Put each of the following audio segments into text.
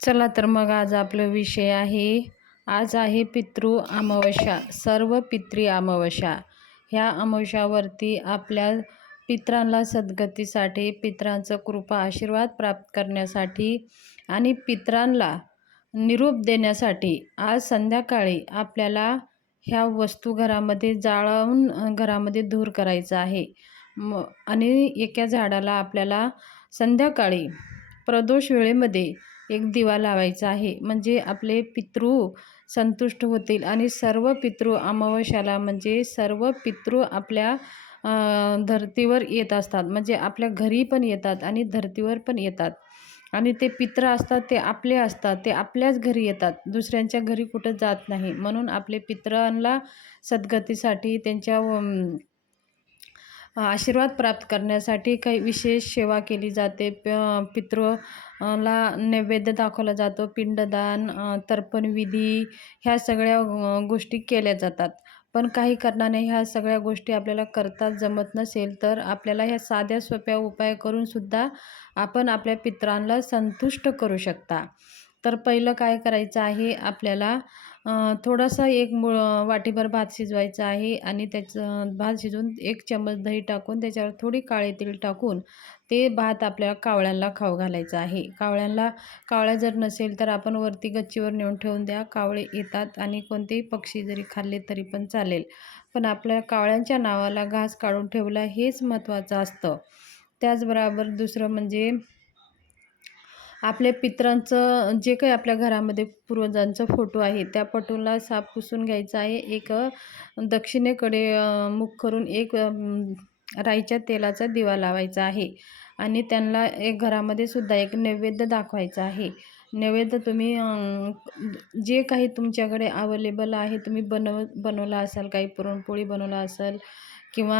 चला तर मग आज आपला विषय आहे. आज आहे पितृ अमावस्या, सर्व पितृ अमावस्या. ह्या अमावस्यावरती आपल्या पितरांना सद्गतीसाठी, पितरांचं कृपा आशीर्वाद प्राप्त करण्यासाठी आणि पितरांना निरोप देण्यासाठी आज संध्याकाळी आपल्याला ह्या वस्तू घरामध्ये जाळून घरामध्ये धूर करायचा आहे. आणि एका झाडाला आपल्याला संध्याकाळी प्रदोष वेळेमध्ये एक दिवा लावायचा आहे. म्हणजे आपले पितृ संतुष्ट होतील आणि सर्व पितृ अमावस्याला म्हणजे सर्व पितृ आपल्या धर्तीवर येत असतात. म्हणजे आपल्या घरी पण येतात आणि धर्तीवर पण येतात. आणि ते पितृ असतात ते आपले असतात, ते आपल्याच घरी येतात, दुसऱ्यांच्या घरी कुठं जात नाही. म्हणून आपले पितरांना सद्गतीसाठी त्यांच्या आशीर्वाद प्राप्त करण्यासाठी काही विशेष सेवा केली जाते. पितृला नैवेद्य दाखवला जातो, पिंडदान, तर्पणविधी ह्या सगळ्या गोष्टी केल्या जातात. पण काही कारणाने ह्या सगळ्या गोष्टी आपल्याला करता जमत नसेल तर आपल्याला ह्या साध्या सोप्या उपाय करूनसुद्धा आपण आपल्या पितरांना संतुष्ट करू शकता. तर पहिलं काय करायचं आहे आपल्याला, थोडासा एक वाटीभर भात शिजवायचा आहे आणि त्याचं भात शिजवून 1 चम्मच दही टाकून त्याच्यावर थोडी काळे तेल टाकून ते भात आपल्या कावळ्यांना खाऊ घालायचं आहे. कावळ्या जर नसेल तर आपण वरती गच्चीवर नेऊन ठेवून द्या, कावळे येतात आणि कोणतेही पक्षी जरी खाल्ले तरी पण चालेल. पण आपल्या कावळ्यांच्या नावाला घास काढून ठेवला हेच महत्त्वाचं असतं. त्याचबरोबर दुसरं म्हणजे आपल्या पितरांचं जे काही आपल्या घरामध्ये पूर्वजांचा फोटो आहे त्या फोटोला साफ पुसून घ्यायचा आहे. एक दक्षिणेकडे मुख करून एक राईच्या तेलाचा दिवा लावायचा आहे आणि त्यांना एक घरामध्ये सुद्धा एक नैवेद्य दाखवायचा आहे. नैवेद्य तुम्ही जे काही तुमच्याकडे अवेलेबल आहे, तुम्ही बनवला असाल, काही पुरणपोळी बनवला असेल किंवा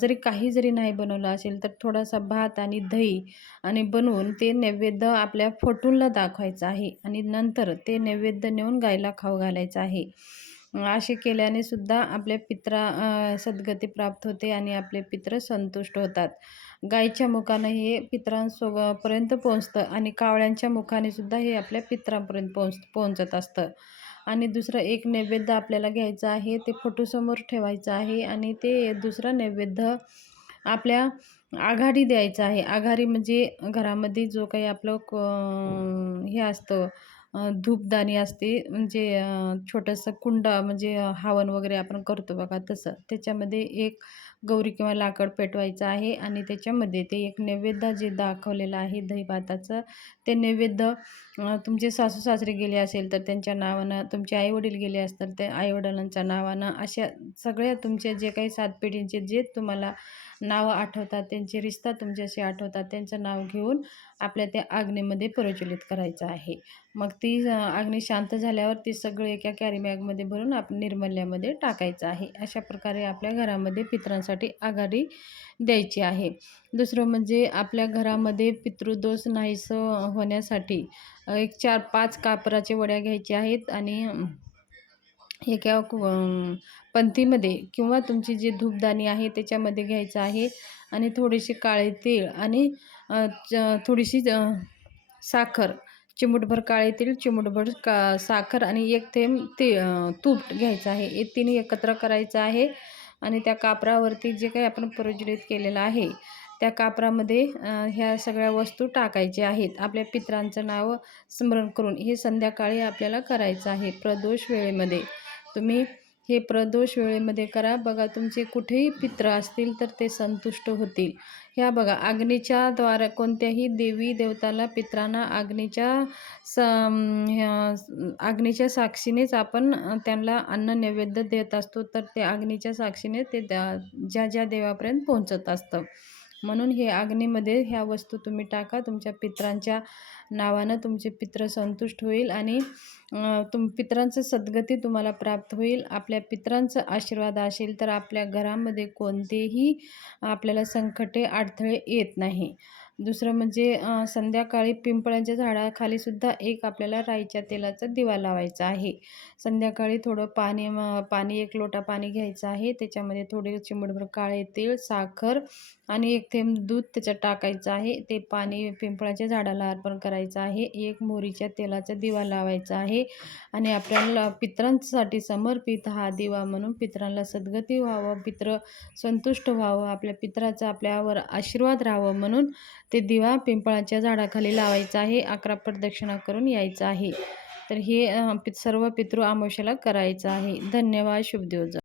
जरी नाही बनवलं असेल तर थोडासा भात आणि दही आणि बनवून ते नैवेद्य आपल्या फोटोला दाखवायचं आहे आणि नंतर ते नैवेद्य नेऊन गायला खाऊ घालायचं आहे. असे केल्याने सुद्धा आपल्या सद्गती प्राप्त होते आणि आपले पितृ संतुष्ट होतात. गायीच्या मुखानं हे पितरांपर्यंत पोहोचतं आणि कावळ्यांच्या मुखाने सुद्धा हे आपल्या पितरांपर्यंत पोहोचत असतं. आणि दुसरं एक नैवेद्य आपल्याला घ्यायचं आहे, ते फोटोसमोर ठेवायचं आहे आणि ते दुसरं नैवेद्य आपल्या आघाडी द्यायचं आहे. आघाडी म्हणजे घरामध्ये जो काही आपलं हे असतं, धूपदाणी असते, म्हणजे छोटंसं कुंडा म्हणजे हवन वगैरे आपण करतो बघा तसं. त्याच्यामध्ये एक गौरी किंवा लाकड पेटवायचं आहे आणि त्याच्यामध्ये ते एक नैवेद्य जे दाखवलेलं आहे दही भाताचं, ते नैवेद्य तुमचे सासू-सासरे गेले असेल तर त्यांच्या नावानं, तुमचे आई-वडील गेले असतील ते आई-वडिलांच्या नावानं, अशा सगळ्या तुमचे जे काही 7 पिढींचे जे तुम्हाला नावं आठवतात, त्यांचे रिश्ता तुमच्याशी आठवतात, त्यांचं नाव घेऊन आपल्या त्या अग्नीमध्ये प्रज्वलित करायचं आहे. मग ती अग्नी शांत झाल्यावर ती सगळं एका कॅरी बॅगमध्ये भरून आपण निर्मल्यामध्ये टाकायचं आहे. अशा प्रकारे आपल्या घरामध्ये पितरांसाठी आघाडी द्यायची आहे. दुसरं म्हणजे आपल्या घरामध्ये पितृदोष नाहीसं होण्यासाठी एक 4-5 कापराच्या वड्या घ्यायच्या आहेत आणि एका पंथीमध्ये किंवा तुमची जी धूपदाणी आहे त्याच्यामध्ये घ्यायचं आहे आणि थोडीशी काळे तीळ आणि थोडीशी साखर, चिमूटभर काळे तीळ, चिमूटभर साखर आणि 1 थेंब तूप घ्यायचं आहे. हे तिन्ही एकत्र करायचं आहे आणि त्या कापरावरती जे काही आपण प्रज्वलित केलेलं आहे त्या कापरामध्ये ह्या सगळ्या वस्तू टाकायच्या आहेत. आपल्या पितरांचं नाव स्मरण करून हे संध्याकाळी आपल्याला करायचं आहे प्रदोष वेळेमध्ये. तुम्ही हे प्रदोष वेळेमध्ये करा. बघा तुमचे कुठेही पितृ असतील तर ते संतुष्ट होतील. ह्या बघा अग्नीच्या द्वारा कोणत्याही देवी देवताला पितरांना अग्नीच्या साक्षीनेच आपण त्यांना अन्न नैवेद्य देत असतो. तर ते अग्नीच्या साक्षीने ते ज्या देवापर्यंत पोहोचत असतं. म्हणून हे अग्नीमध्ये ह्या वस्तू तुम्ही टाका. तुमच्या पितरांच्या नावानं तुमचे पितृ संतुष्ट होईल आणि पितरांचं सद्गती तुम्हाला प्राप्त होईल. आपल्या पितरांचा आशीर्वाद असेल तर आपल्या घरामध्ये कोणतेही आपल्याला संकटे अडथळे येत नाही. दुसरं म्हणजे संध्याकाळी पिंपळाच्या झाडाखाली सुद्धा एक आपल्याला राईच्या तेलाचा दिवा लावायचा आहे. संध्याकाळी थोडं पाणी 1 लोटा पाणी घ्यायचं आहे. त्याच्यामध्ये थोडे चिमूटभर काळे तीळ, साखर आणि 1 थेंब दूध त्याच्यात टाकायचं आहे. ते पाणी पिंपळाच्या झाडाला अर्पण करायचं आहे. 1 मोहरीच्या तेलाचा दिवा लावायचा आहे आणि आपल्याला पितरांसाठी समर्पित हा दिवा म्हणून पितरांना सद्गती व्हावं, पितृ संतुष्ट व्हावं, आपल्या पितराचा आपल्यावर आशीर्वाद राहावं म्हणून ते दिवा पिंपळाच्या झाडाखाली लावायचा आहे. 11 प्रदक्षिणा करून यायचं आहे. तर हे सर्व पितृ अमावस्येला करायचं आहे. धन्यवाद. शुभदिवस.